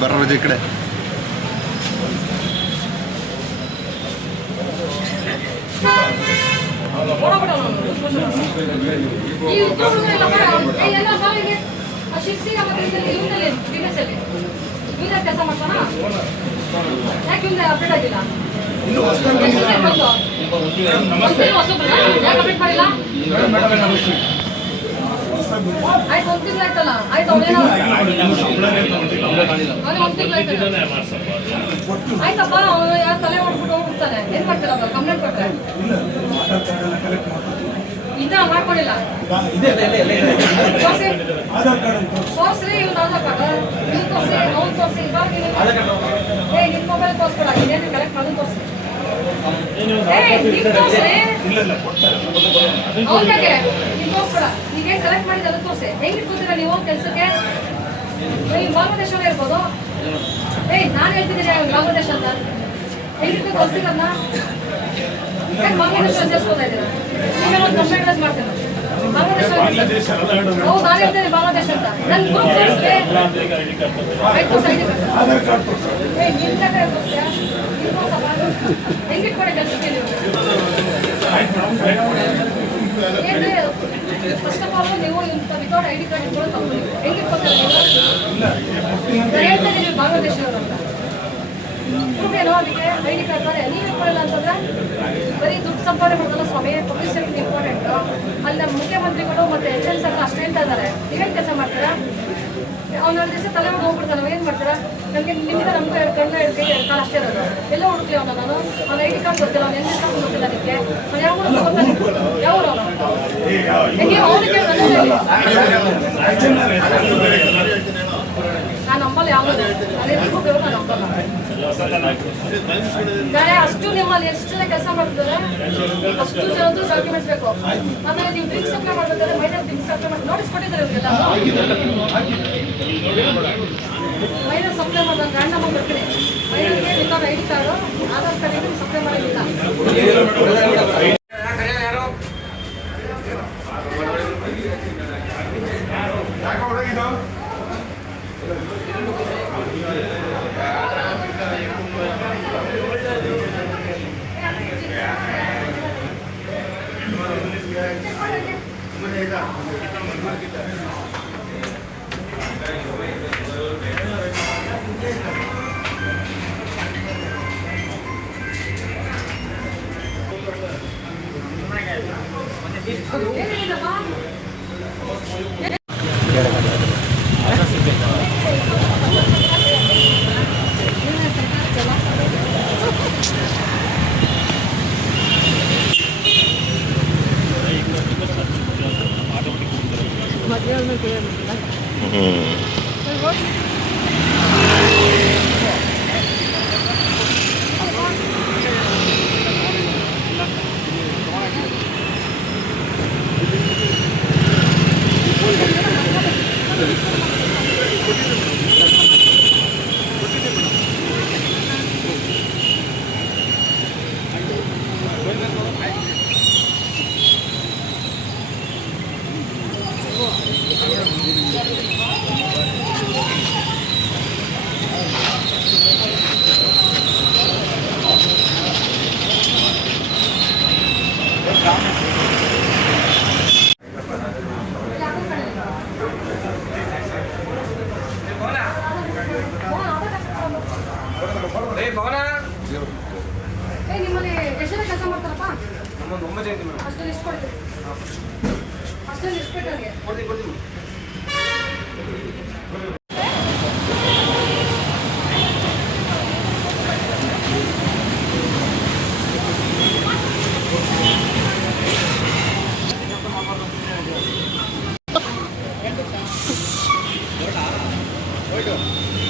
ಬರ್ರ ಈ ಕಡೆ ಕೆಲಸ ಮಾಡ್ತಾನ ಯಾಕೆ ಅಪ್ಡೇಟ್ ಆಗಿಲ್ಲ ಯಾಕೆ ಅಪ್ಡೇಟ್ ಮಾಡಿಲ್ಲ ಆಯ್ತು ಒಂದು ತಿಂಗಳು ಆಯ್ತಲ್ಲ ಆಯ್ತು ಆಯ್ತಪ್ಪ ಅವನು ಯಾರು ತಲೆ ಹೊಡ್ಬಿಟ್ಟು ಹೋಗ್ಬಿಡ್ತಾನೆ ಏನ್ ಮಾಡ್ತೀರ ಅವ್ರು ಕಂಪ್ಲೇಂಟ್ ಕೊಟ್ರೆ ಈ ತರ ಮಾಡ್ಕೊಂಡಿಲ್ಲ ತೋರ್ಸ್ರಿ ಇವ್ನು ಆಧಾರ್ ಕಾರ್ಡ್ ನೀವು ತೋರ್ಸಿ ಅವ್ನು ತೋರ್ಸಿ ಇವಾಗ ನಿನ್ ಮೊಬೈಲ್ ತೋರ್ಸ್ಕೊಡ ಇದೇನು ಕಲೆಕ್ಟ್ ಮಾಡೋದು ತೋರ್ಸಿ ನೀವು ತೋರ್ಸ್ರಿ ಅವ್ರಿಗೆ ನೀವು ತೋರ್ಸ್ಕೊಡ ನೀವೇನು ಕಲೆಕ್ಟ್ ಮಾಡಿದ ಅದು ತೋರ್ಸಿ ಹೆಂಗೆ ಇಟ್ಕೊತೀರಾ ನೀವು ಕೆಲಸಕ್ಕೆ ನೀವು ಬಾಂಗ್ಲಾದೇಶವೇ ಇರ್ಬೋದು ನಾನು ಹೇಳ್ತಿದ್ದೀನಿ ಬಾಂಗ್ಲಾದೇಶ ಅಂತ ಹೆಂಗಿಟ್ಟು ತೋರಿಸ್ತೀರನ್ನ ಯಾಕೆ ಬಾಂಗ್ಲಾದೇಶ ಸೇರಿಸ್ಕೋತಾ ಇದ್ದೀರಾ ನೀವೇನೊಂದು ಕಂಪ್ಲೇಂಟ್ ರೈಸ್ ಮಾಡ್ತೀರಾ ಬಾಂಗ್ಲಾದೇಶ ಹೌದು ನಾನು ಹೇಳ್ತೇನೆ ಬಾಂಗ್ಲಾದೇಶ ಅಂತ ನನ್ನ ಗ್ರೂಪ್ ತೋರಿಸ್ರಿ ನಿಮ್ಮ ತಗ ತೋರಿಸ್ತೀಯಾ ಹೆಂಗಿಟ್ಕೊಡಿ ಕೆಲಸಕ್ಕೆ ನೀವು ಫಸ್ಟ್ ಆಫ್ ಆಲ್ ನೀವು ವಿತೌಟ್ ಐಡಿ ಕಾರ್ಡ್ ಇಟ್ಕೊಂಡು ತಗೊಳ್ಳಿ ಹೆಂಗಿಟ್ಕೊತಾರೆ ನೀವು ಹೇಳ್ತೇನೆ ನೀವು ಬಾಂಗ್ಲಾದೇಶದವರು ಅಂತ ಪ್ರೂಫ್ ಏನೋ ಅದಕ್ಕೆ ಐಡಿ ಕಾರ್ಡ್ bare ನೀವು ಇಟ್ಕೊಳ್ಳಲ್ಲ ಅಂತಂದ್ರೆ ಬರೀ ದುಡ್ಡು ಸಂಪಾದನೆ ಮಾಡ್ತಲ್ಲ ಸ್ವಾಮಿ ಪಬ್ಲಿಕ್ ಸೆಕ್ಟರ್ ಇಂಪಾರ್ಟೆಂಟು ಅಲ್ಲಿ ನಮ್ಮ ಮುಖ್ಯಮಂತ್ರಿಗಳು ಮತ್ತು HM ಸರ್ ಅಷ್ಟು ಹೇಳ್ತಾ ಇದ್ದಾರೆ ನೀವೇನು ಕೆಲಸ ಮಾಡ್ತೀರಾ ಅವ್ನು 2 ದಿವಸ ತಲೆ ಹೋಗ್ಬಿಡ್ತಾನೆ ನಾವು ಏನು ಮಾಡ್ತೀರಾ ನನಗೆ ನಿಮ್ಮಿಂದ ನಮಗೂ 2 ಕಣ್ಣು 2 ಕೈ 2 ಕಾಲು ಅಷ್ಟೇ ಇರೋದು ಎಲ್ಲ ಹುಡುಕ್ಲಿ ಅವನು ನಾನು ಅವ್ನ ಐಡಿ ಕಾರ್ಡ್ ಗೊತ್ತಿಲ್ಲ ಅವ್ನು ಎಲ್ಲಿ ತಗೊಂಡು ಗೊತ್ತಿಲ್ಲ ಅದಕ್ಕೆ ಅವ್ನು ಯಾವ ಊರು ಗೊತ್ತಾನೆ ಯಾವ ಊರು ಅವನು ನೀವು ಅವನಿಗೆ ನಾನು ನಂಬಲ್ಲ ಯಾವುದು ನಾನು ನಂಬಲ್ಲ ನಾಳೆ ಅಷ್ಟು ನಿಮ್ಮಲ್ಲಿ ಎಷ್ಟು ಜನ ಕೆಲಸ ಮಾಡ್ತಿದ್ದಾರೆ ಅಷ್ಟು ಜನದ್ದು ಡಾಕ್ಯುಮೆಂಟ್ಸ್ ಬೇಕು ಆಮೇಲೆ ನೀವು ಡ್ರಿಂಕ್ಸ್ ಸಪ್ಲೈ ಮಾಡಬೇಕಾದ್ರೆ ಮೈನರ್ ಡ್ರಿಂಕ್ಸ್ ಸಪ್ಲೈ ಮಾಡಿ ನೋಟಿಸ್ ಕೊಟ್ಟಿದ್ದಾರೆ ಇವ್ರಿಗೆಲ್ಲ ಮೈನರ್ ಸಪ್ಲೈ ಮಾಡೋದು ಗ್ರ್ಯಾಂಡ್ ನಂಬರ್ ಬರ್ತೀನಿ ಮೈನರ್ಗೆ without ID card Aadhaar card supply ಮಾಡೋದಿಲ್ಲ ನಿಮ್ಮಲ್ಲಿ ಎಷ್ಟು ಜನ ಕೆಲಸ ಮಾಡ್ತಾರಪ್ಪ ಅಷ್ಟಲ್ಲಿ ಎಷ್ಟು ಕೊಡ್ತೀವಿ ಅಷ್ಟಲ್ಲಿ ಎಷ್ಟು ಬೇಕು ನನಗೆ ಕೊಡ್ತೀವಿ ಹೋಯ್ತು